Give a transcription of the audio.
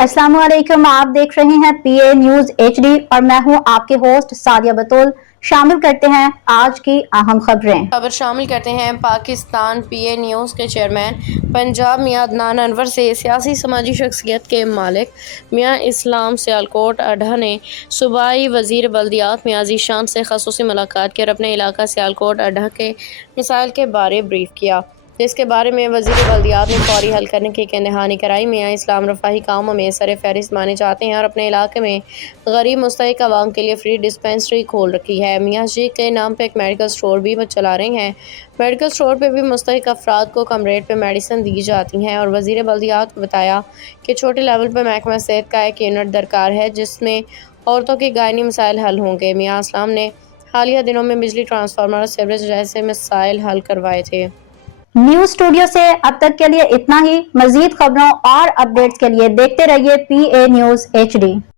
अस्सलाम वालेकुम। आप देख रहे हैं पीए न्यूज एचडी और मैं हूं आपके होस्ट सादिया बतूल। शामिल करते हैं आज की अहम खबरें। शामिल करते हैं पाकिस्तान पीए न्यूज़ के चेयरमैन पंजाब मियां अदनान अनवर से सियासी समाजी शख्सियत के मालिक मियां इस्लाम सियालकोट अड्डा ने सूबाई वज़ीर बल्दियात मियां ज़ीशान से ख़ुसूसी मुलाकात की और अपने इलाका सियालकोट अड्डा के मसाइल के बारे ब्रीफ किया, जिसके बारे में वज़ीर बल्दियात ने फौरी हल करने की दहानी कराई। मियां इस्लाम रफ़ाही कामों में सर फहरिस्त माने जाते हैं और अपने इलाके में गरीब मुस्तहिक आवाम के लिए फ्री डिस्पेंसरी खोल रखी है। मियां जी के नाम पे एक मेडिकल स्टोर भी चला रहे हैं। मेडिकल स्टोर पे भी मुस्तहिक अफराद को कम रेट पे मेडिसिन दी जाती हैं। और वज़ीर बल्दियात को बताया कि छोटे लेवल पर महकमा सेहत का एक यूनिट दरकार है जिसमें औरतों के गायनी मसाइल हल होंगे। मियां इस्लाम ने हालिया दिनों में बिजली ट्रांसफार्मर और सीवरेज जैसे मसाइल हल करवाए थे। न्यूज स्टूडियो से अब तक के लिए इतना ही। मजीद खबरों और अपडेट्स के लिए देखते रहिए पीए न्यूज एचडी।